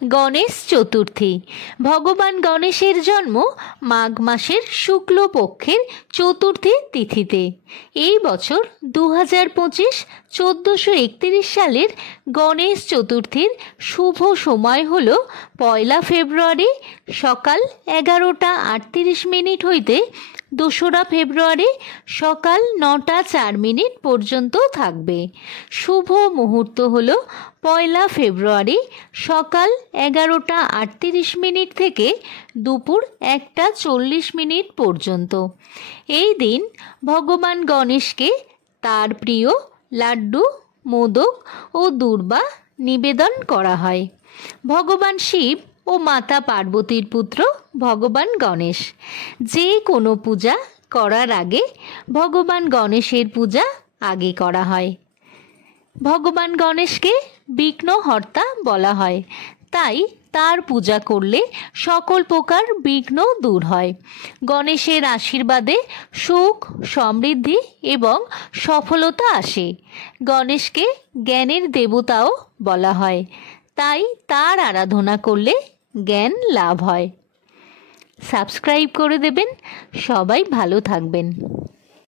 গণেশ চতুর্থী। ভগবান গণেশের জন্ম মাঘ মাসের শুক্লপক্ষের চতুর্থী তিথিতে। এই বছর 2025 1431 সালের গণেশ চতুর্থীর শুভ সময় হল 1 ফেব্রুয়ারি সকাল 11টা 38 মিনিট হইতে 2রা ফেব্রুয়ারি সকাল 9টা 4 মিনিট পর্যন্ত থাকবে। শুভ মুহূর্ত হল 1 ফেব্রুয়ারি সকাল 11টা 38 মিনিট থেকে দুপুর 1টা 40 মিনিট পর্যন্ত। এই দিন ভগবান গণেশকে তার প্রিয় লাড্ডু, মোদক ও দূর্বা নিবেদন করা হয়। ভগবান শিব ও মাতা পার্বতীর পুত্র ভগবান গণেশ। যে কোনো পূজা করার আগে ভগবান গণেশের পূজা আগে করা হয়। ভগবান গণেশকে বিঘ্নহর্তা বলা হয়, তাই তার পূজা করলে সকল প্রকার বিঘ্ন দূর হয়। গণেশের আশীর্বাদে সুখ, সমৃদ্ধি এবং সফলতা আসে। গণেশকে জ্ঞানের দেবতাও বলা হয়, তাই তার আরাধনা করলে জ্ঞান লাভ হয়। সাবস্ক্রাইব করে দেবেন। সবাই ভালো থাকবেন।